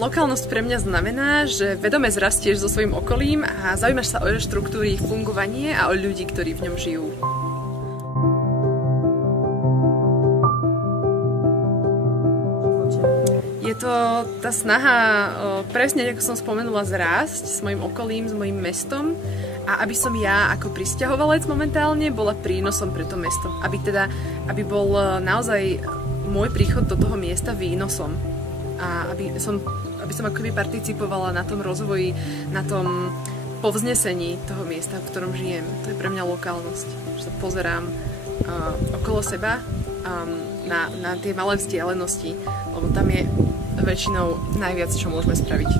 Lokálnosť pre mňa znamená, že vedome zrastieš so svojím okolím a zaujímaš sa o štruktúry, fungovanie a o ľudí, ktorí v ňom žijú. Je to tá snaha, presne ako som spomenula, zrásť s mojim okolím, s mojim mestom a aby som ja ako prisťahovalec momentálne bola prínosom pre to mesto. Aby bol naozaj môj príchod do toho miesta výnosom a aby som akoby participovala na tom rozvoji, na tom povznesení toho miesta, v ktorom žijem. To je pre mňa lokálnosť. Že sa pozerám okolo seba na tie malé vzdialenosti, lebo tam je väčšinou najviac, čo môžeme spraviť.